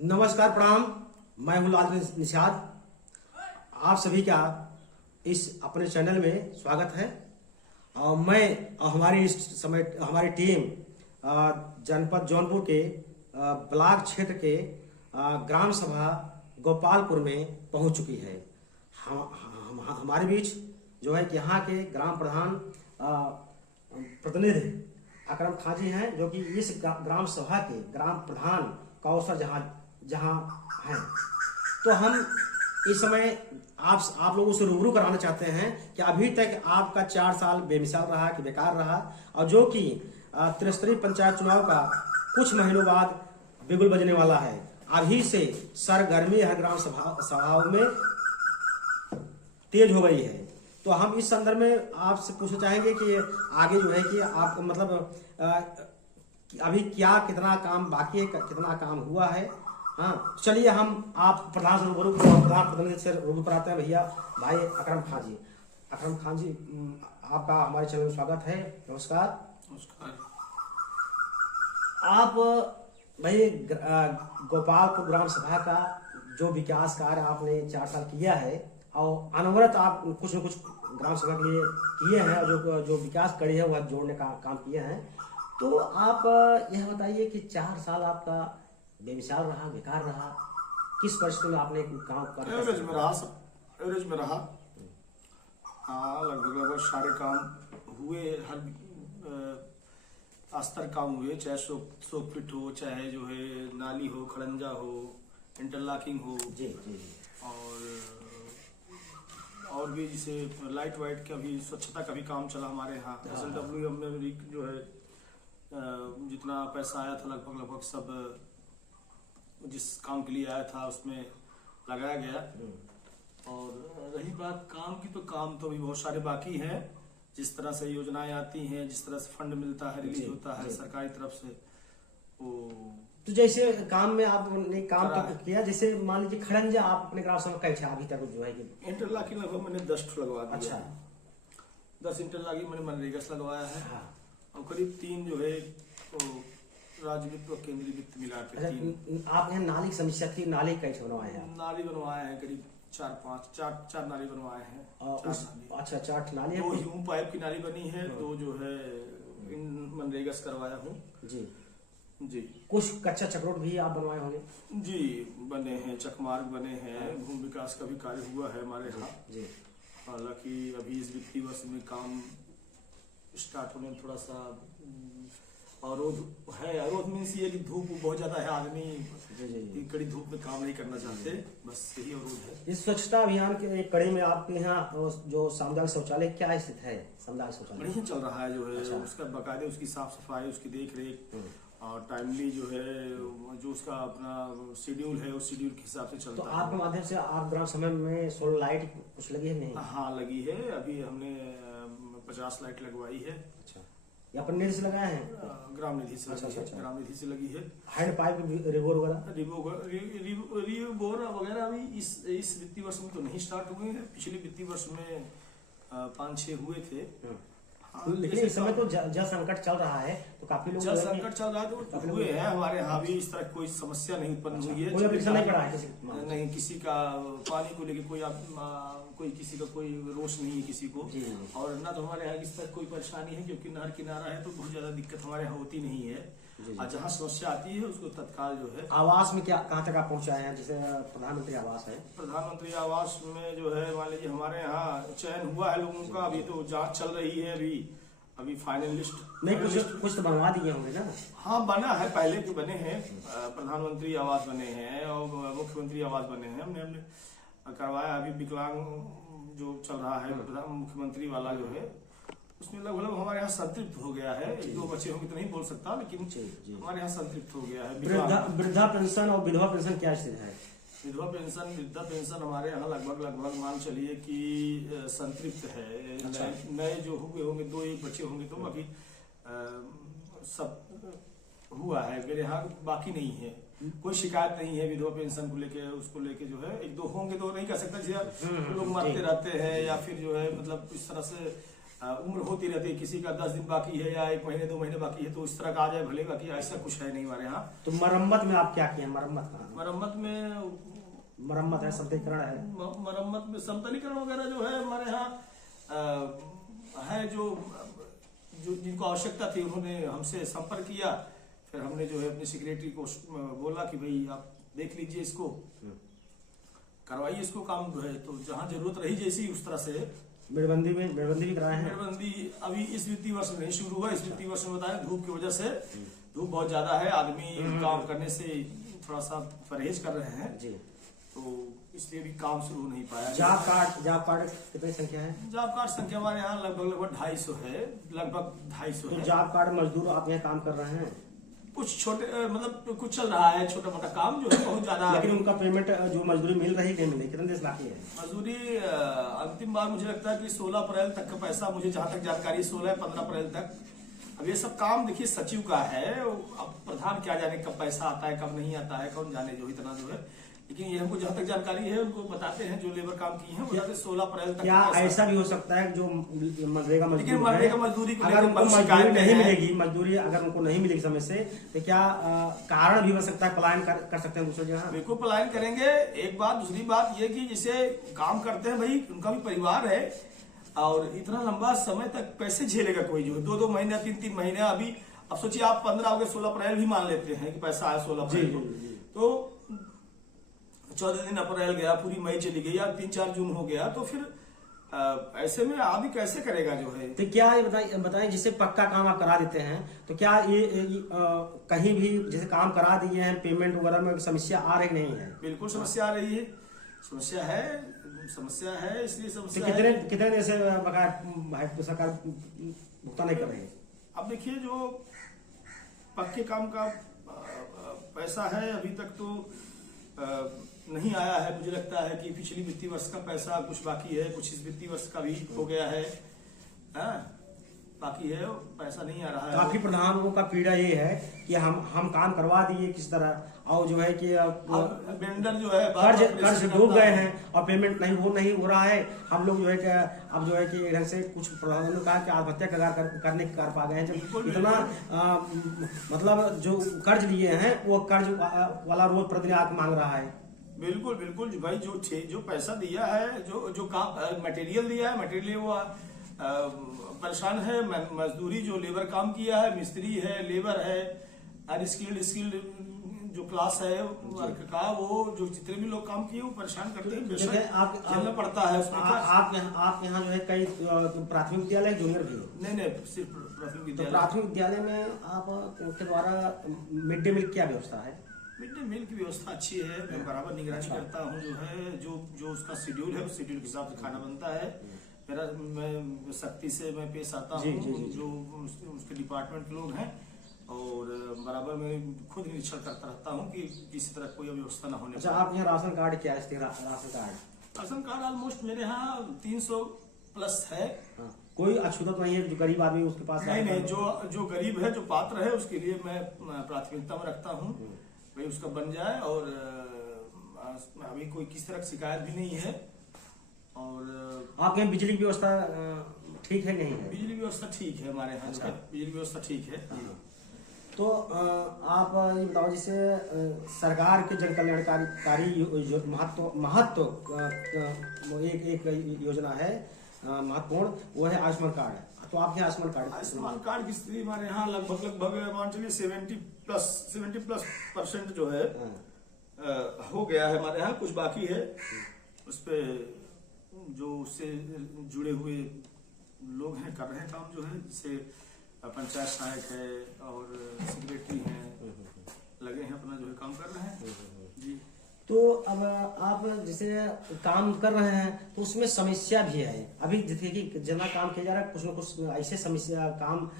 नमस्कार, प्रणाम। मैं हूँ लाल निषाद। आप सभी का इस अपने चैनल में स्वागत है। और मैं हमारी इस समय हमारी टीम जनपद जौनपुर के ब्लॉक क्षेत्र के ग्राम सभा गोपालपुर में पहुंच चुकी है। हमारे बीच जो है कि यहाँ के ग्राम प्रधान प्रतिनिधि अकरम खां जी हैं, जो कि इस ग्राम सभा के ग्राम प्रधान का अवसर जहाँ हैं। तो हम इस समय आप लोगों से रूबरू कराना चाहते हैं कि अभी तक आपका 4 साल बेमिसाल रहा कि बेकार रहा, और जो कि त्रिस्तरीय पंचायत चुनाव का कुछ महीनों बाद बिगुल बजने वाला है। अभी से सरगर्मी हर ग्राम सभाओं में तेज हो गई है। तो हम इस संदर्भ में आपसे पूछना चाहेंगे कि आगे जो है कि आप मतलब अभी क्या कितना काम बाकी है, कितना काम हुआ है। हाँ, चलिए हम आप प्रधान प्रतिनिधि से रूबरू कराते हैं। भैया भाई अकरम खां जी, आपका हमारे चैनल में स्वागत है। नमस्कार। नमस्कार। आप भाई गोपालपुर ग्राम सभा का जो विकास कार्य आपने 4 साल किया है, और अनवरत आप कुछ न कुछ ग्राम सभा के लिए किए हैं, और जो विकास कड़ी है वह जोड़ने का काम किए हैं। तो आप यह बताइए कि 4 साल आपका बेमिसाल रहा, बेकार रहा, किस परिस्थिति में आपने काम कर एवरेज में रहा। हाँ, लगभग सारे काम हुए, हर स्तर काम हुए, चाहे सोक फिट हो, चाहे जो है नाली हो, खड़ंजा हो, इंटरलॉकिंग हो। जी जी। और भी जैसे लाइट वाइट का भी, स्वच्छता का भी काम चला हमारे यहाँ। SLWM में भी जो है जितना पैसा आया था लगभग सब जिस काम के लिए आया था उसमें लगाया गया। और रही बात काम की, तो काम तो अभी बहुत सारे बाकी हैं। जिस तरह से योजनाएं आती हैं, जिस तरह से फंड मिलता है, रिलीज होता है सरकारी तरफ से, वो तो जैसे काम में आपने काम तो किया, जैसे मान लीजिए खड़ंजा आप अपने ग्राम सभा कैसे अभी तक जो है कि इंटरलॉकिंग लगभग मैंने 10 लगवा दिया। अच्छा, 10 इंटरलॉकिंग मैंने मनरेगा से लगवाया है। हाँ। और करीब 3 जो है तो राज्य वित्त और केंद्रीय वित्त मिला के 3। आप यहाँ नाली की समस्या थी, नाली कैसे बनवाए हैं? नाली बनवाए हैं, करीब 4 नाली बनवाए हैं। अच्छा, 4 नाली है। 2 ह्यूम पाइप की नाली बनी है, 2 जो है मनरेगा से करवाया हूँ। जी जी। कुछ कच्चा चक्रोट भी आप बनवाए होंगे? जी, बने हैं, चकमार्ग बने हैं, भूमि विकास का भी कार्य हुआ है हमारे यहाँ। जी। हालांकि अभी इस वित्तीय वर्ष में काम स्टार्ट होने में थोड़ा सा अवरोध है। अवरोध मीन्स ये कि धूप बहुत ज्यादा है, आदमी कड़ी धूप में काम नहीं करना चाहते, बस यही अवरोध है। इस स्वच्छता अभियान के कड़ी में आपके यहाँ जो सामुदायिक शौचालय क्या स्थिति है? सामुदायिक शौचालय बढ़िया चल रहा है, जो है अच्छा। उसका बाकायदे उसकी साफ सफाई, उसकी देख रेख और टाइमली जो है जो उसका अपना शेड्यूल है उस शेड्यूल के हिसाब से चलता है। तो आपके माध्यम से आप ग्राम समय में सोलर लाइट कुछ लगी है नहीं? हाँ, लगी है। अभी हमने 50 लाइट लगवाई है। अच्छा, या अपन निधि से लगाए हैं? ग्राम निधि से। अच्छा। ग्राम निधि से लगी है। हैंड पाइप रिबोर वगैरह वगैरह अभी इस वित्तीय वर्ष में तो नहीं स्टार्ट हुए हैं। पिछले वित्तीय वर्ष में 5-6 हुए थे। हाँ, लेकिन इस समय तो जल संकट चल रहा है, तो काफी लोग जल संकट चल रहा है, तो हुए हैं। हमारे यहाँ भी इस तरह कोई समस्या नहीं उत्पन्न हुई है। कोई अपेक्षा नहीं पड़ा है नहीं, किसी का पानी को लेके कोई किसी का कोई रोष नहीं है किसी को। और ना तो हमारे यहाँ इस तरह कोई परेशानी है, क्योंकि नहर किनारा है तो बहुत ज्यादा दिक्कत हमारे यहाँ होती नहीं है। और जहाँ समस्या आती है उसको तत्काल जो है। आवास में क्या कहाँ तक आप पहुँचाए हैं? जैसे प्रधानमंत्री आवास है, प्रधानमंत्री आवास में जो है मान लीजिए हमारे यहाँ चयन हुआ है लोगों का, अभी तो जांच चल रही है। अभी फाइनल लिस्ट नहीं, कुछ तो बनवा दिए होंगे ना? हाँ, बना है, पहले भी बने हैं। प्रधानमंत्री आवास बने हैं और मुख्यमंत्री आवास बने हैं। हमने करवाया। अभी विकलांग जो चल रहा है मुख्यमंत्री वाला जो है, उसमें लगभग हमारे यहाँ संतृप्त हो गया है। 1-2 बच्चे होंगे तो नहीं बोल सकता, लेकिन हमारे यहाँ संतृप्त हो गया है। वृद्धा पेंशन और विधवा पेंशन क्या स्थिति है? वृद्धा पेंशन हमारे यहाँ लगभग मान चलिए कि संतृप्त है। अच्छा। नए जो हुए होंगे 2-1 बच्चे होंगे तो बाकी सब हुआ है। मेरे यहाँ बाकी नहीं है, कोई शिकायत नहीं है विधवा पेंशन को लेके। उसको लेके जो है 1-2 होंगे तो नहीं कह सकता, लोग मरते रहते हैं या फिर जो है मतलब इस तरह से उम्र होती रहती है, किसी का 10 दिन बाकी है या 1 महीने 2 महीने बाकी है, तो इस तरह का आ जाए भले, बाकी ऐसा कुछ है नहीं हमारे यहाँ। तो मरम्मत में आप क्या किए हैं? मरम्मत कहाँ? मरम्मत है, समतलीकरण है? मरम्मत में समतलीकरण वगैरह जो है हमारे यहाँ है, जो जिनको आवश्यकता थी उन्होंने हमसे संपर्क किया, फिर हमने जो है अपने सेक्रेटरी को बोला कि भाई आप देख लीजिए इसको, करवाइए इसको काम जो है। तो जहाँ जरूरत रही जैसी उस तरह से मेड़बंदी भी कराए हैं। मेड़बंदी अभी इस वित्तीय वर्ष में नहीं शुरू हुआ। इस वित्तीय वर्ष में बताया धूप की वजह से, धूप बहुत ज्यादा है, आदमी काम करने से थोड़ा सा परहेज कर रहे हैं जी, तो इसलिए भी काम शुरू नहीं पाया। जॉब कार्ड कितनी संख्या है? जॉब कार्ड संख्या हमारे यहाँ लगभग 250 है, लगभग 250 तो है। जॉब कार्ड मजदूर आप यहाँ काम कर रहे हैं? कुछ छोटे मतलब कुछ चल रहा है, छोटा मोटा काम जो है, बहुत ज्यादा। लेकिन उनका पेमेंट जो मजदूरी मिल रही है, नहीं मिल रही, कितने देश बाकी है मजदूरी? अंतिम बार मुझे लगता है कि 16 अप्रैल तक का पैसा, मुझे जहां तक जानकारी 16-15 अप्रैल तक। अब ये सब काम देखिए सचिव का है, अब प्रधान क्या जाने कब पैसा आता है कब नहीं आता है, कौन जाने, जो इतना जो है। लेकिन ये हमको जहां तक जानकारी है उनको बताते हैं, जो लेबर काम की है, बताते 16 अप्रैल तक। क्या ऐसा भी हो सकता है जो मनरेगा मजदूरी अगर उनको मजदूरी नहीं मिलेगी, मजदूरी अगर उनको नहीं मिलेगी समय से, तो क्या कारण भी बन सकता है, पलायन कर सकते हैं दूसरे जगह? बिल्कुल पलायन करेंगे। एक बात, दूसरी बात ये कि जिसे काम करते हैं भाई, उनका भी परिवार है, और इतना लंबा समय तक कैसे झेलेगा कोई, जो 2-2 महीने 3-3 महीने। अभी अब सोचिए आप 15 हो गए, 16 अप्रैल भी मान लेते हैं कि पैसा आया 16 अप्रैल को, तो 14 दिन अप्रैल गया, पूरी मई चली गई, अब 3-4 जून हो गया, तो फिर ऐसे में आदमी कैसे करेगा जो है। तो क्या ये बताएं जिससे पक्का काम आप करा देते हैं, तो क्या ये कहीं भी जैसे काम करा दिए हैं, पेमेंट वगैरह में समस्या आ रही नहीं है? बिल्कुल समस्या आ रही है, समस्या है, इसलिए समस्या तो कितने देर से बकाया सरकार भुगतान नहीं कर रही है? अब देखिए, जो पक्के काम का पैसा है अभी तक तो नहीं आया है। मुझे लगता है कि पिछली वित्तीय वर्ष का पैसा कुछ बाकी है, कुछ इस वित्तीय वर्ष का भी हो गया है, बाकी है, पैसा नहीं आ रहा है। काफी प्रधानों का पीड़ा ये है कि हम काम करवा दिए किस तरह, और जो है कि वेंडर जो है कर्ज डूब गए हैं और पेमेंट नहीं हो रहा है। हम लोग जो है कि अब जो है कि ढंग से कुछ प्रधानों ने कहा कि आत्महत्या करने कर पा गए हैं, जब इतना मतलब जो कर्ज लिए हैं वो कर्ज वाला रोज प्रतिदिन आके मांग रहा है। बिल्कुल बिल्कुल भाई, जो पैसा दिया है, जो काम मटेरियल दिया है, मटेरियल वो परेशान है। मजदूरी जो लेबर काम किया है, मिस्त्री है, लेबर है, अनस्किल्ड जो क्लास है वर्क का, वो जो जितने भी लोग काम किए वो परेशान करते हैं, झेलना पड़ता है उसमें। आप यहाँ जो है कई प्राथमिक विद्यालय, जूनियर भी? नहीं, सिर्फ प्राथमिक विद्यालय। तो प्राथमिक विद्यालय में आप के द्वारा मिड डे मील क्या व्यवस्था है? मिड डे मील की व्यवस्था अच्छी है, मैं बराबर निगरानी करता हूँ। जो है जो उसका शेड्यूल है, उस शेड्यूल के हिसाब से खाना बनता है। मैं सख्ती से मैं पेश आता हूँ, जो उसके डिपार्टमेंट के लोग हैं, और बराबर मैं खुद निरीक्षण करता रहता हूँ कि किसी तरह कोई व्यवस्था न होने। अच्छा, आप यहाँ राशन कार्ड क्या है? राशन कार्ड ऑलमोस्ट मेरे यहाँ 300 प्लस है। कोई अछूता तो नहीं है जो गरीब आदमी उसके पास? नहीं, जो गरीब है, जो पात्र है, उसके लिए मैं प्राथमिकता में रखता हूँ, भाई उसका बन जाए। और अभी कोई किसी तरह की शिकायत भी नहीं है। और आपके यहाँ बिजली की व्यवस्था ठीक है नहीं है? बिजली व्यवस्था ठीक है हमारे यहाँ। बिजली व्यवस्था ठीक है। तो आप ये बताओ, जैसे सरकार के जन कल्याणकारी महत्व एक योजना है महत्वपूर्ण, वो है आयुष्मान कार्ड। तो आपके आयुष्मान कार्ड की स्थिति हमारे यहाँ लगभग मान चलिए 70+ जो है हो गया है हमारे यहाँ। कुछ बाकी है, उस पे जो उससे जुड़े हुए लोग हैं, कर रहे हैं काम जो है, जैसे पंचायत सहायक है और सेक्रेटरी हैं, लगे हैं अपना जो है काम कर रहे हैं जी। तो अब आप जैसे काम कर रहे हैं तो उसमें समस्या भी है। अभी जैसे कि जितना काम किया जा रहा है, कुछ न कुछ ऐसे समस्या काम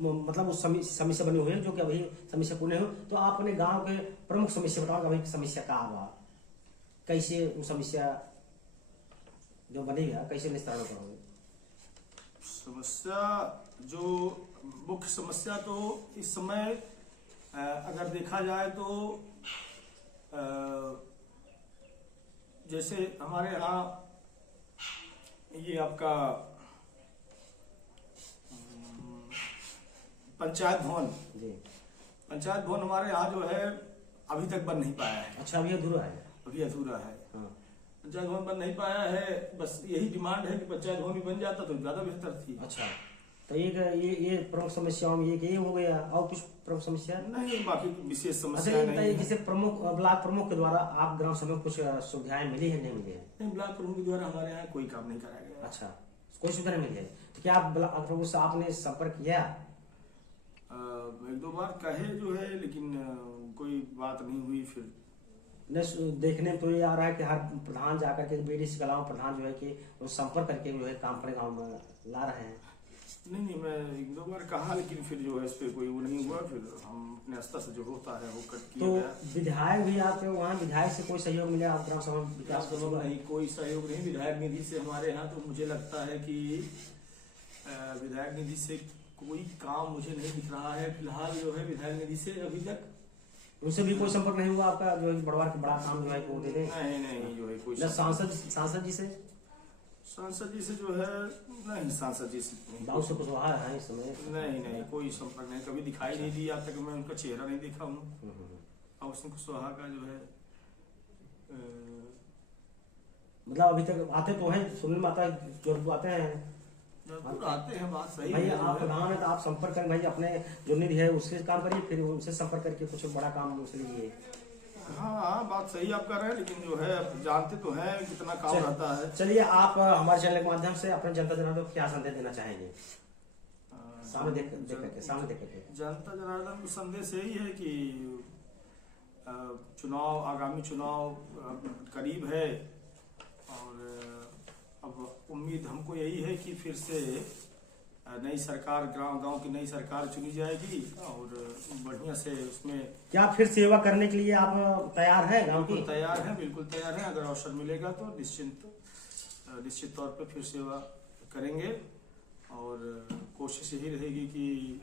मतलब उस समस्या बनी हुई है जो कि अभी समस्या पूर्ण नहीं हो। तो आप अपने गांव के प्रमुख समस्या बताओ, अभी समस्या का हुआ, कैसे वो समस्या जो बनेगा कैसे निस्तारण करोगे? समस्या जो मुख्य समस्या तो इस समय अगर देखा जाए तो जैसे हमारे यहाँ ये आपका पंचायत भवन जी। पंचायत भवन हमारे यहाँ जो है अभी तक बन नहीं पाया है, अच्छा, अभी अधूरा है। अभी अधूरा है। हाँ। पंचायत भवन बन नहीं पाया है, बस यही डिमांड है कि पंचायत भवन भी बन जाता तो ज्यादा बेहतर थी। अच्छा, तो ये प्रमुख समस्याओं में ये हो गया, और कुछ प्रमुख समस्या? नहीं, बाकी विशेष अच्छा, समस्या ये नहीं बताइए, है। जैसे प्रमुख ब्लॉक प्रमुख के द्वारा आप ग्राम सभा में कुछ सुविधाएं मिली है, नहीं मिली है? नहीं, ब्लॉक प्रमुख के द्वारा हमारे यहाँ कोई काम नहीं कराया गया। अच्छा, कोई सुविधा नहीं मिली है, तो क्या आप ब्लॉक प्रमुख से आपने संपर्क किया? एक दो बार कहे जो है, लेकिन कोई बात नहीं हुई। फिर देखने में तो ये आ रहा है कि हर प्रधान जाकर के बीडीसी कलाओं प्रधान जो है कि वो संपर्क करके जो है काम अपने गाँव में ला रहे हैं। नहीं, मैं एक दो बार कहा, लेकिन फिर जो है इस पे कोई वो नहीं हुआ। फिर हम अपने स्तर से जो होता है वो कर किया तो गया। विधायक भी आपके वहाँ, विधायक से कोई सहयोग मिला आप ग्राम सभा विकास विकास को नहीं, कोई सहयोग नहीं विधायक निधि से हमारे यहाँ। तो मुझे लगता है कि विधायक निधि से कोई काम मुझे नहीं दिख रहा है फिलहाल जो है विधायक निधि से अभी तक। उनसे भी कोई संपर्क नहीं हुआ आपका, जो है बड़ा काम जो है वो दे दे? नहीं जो है कोई सांसद जी से? सांसद जी से जो है नहीं, सांसद जी से गाँव से कुशवाहा है इस समय? नहीं, कोई संपर्क नहीं, कभी दिखाई नहीं दिया। आज तक मैं उनका चेहरा नहीं देखा हूँ। और उसमें कुशवाहा का जो है मतलब अभी तक आते तो हैं, सुनने में आता है, जरूर आते हैं, जरूर आते हैं, बात सही भाई है। आप प्रधान है तो आप संपर्क करें भाई, अपने जो निधि है उससे काम करिए, फिर उनसे संपर्क करके कुछ बड़ा काम उसके लिए। हाँ, बात सही आप कर रहे हैं, लेकिन जो है जानते तो हैं कितना काम रहता है। चलिए, आप हमारे चैनल के माध्यम से अपने जनता जनार्दन को क्या संदेश देना चाहेंगे? सामने देख करके जनता जनार्दन को संदेश यही है कि चुनाव, आगामी चुनाव करीब है, और अब उम्मीद हमको यही है कि फिर से नई सरकार, गांव की नई सरकार चुनी जाएगी, और बढ़िया से उसमें। क्या फिर सेवा करने के लिए आप तैयार हैं गांव की? बिल्कुल तैयार हैं। अगर अवसर मिलेगा तो निश्चित तौर पे फिर सेवा करेंगे, और कोशिश यही रहेगी कि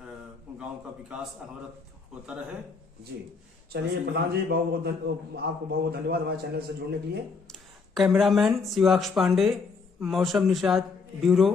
गांव का विकास अनवरत होता रहे। जी, चलिए प्रधान जी, आपको बहुत धन्यवाद हमारे चैनल से जुड़ने के लिए। कैमरामैन शिवाक्ष पांडे, मौसम निषाद ब्यूरो।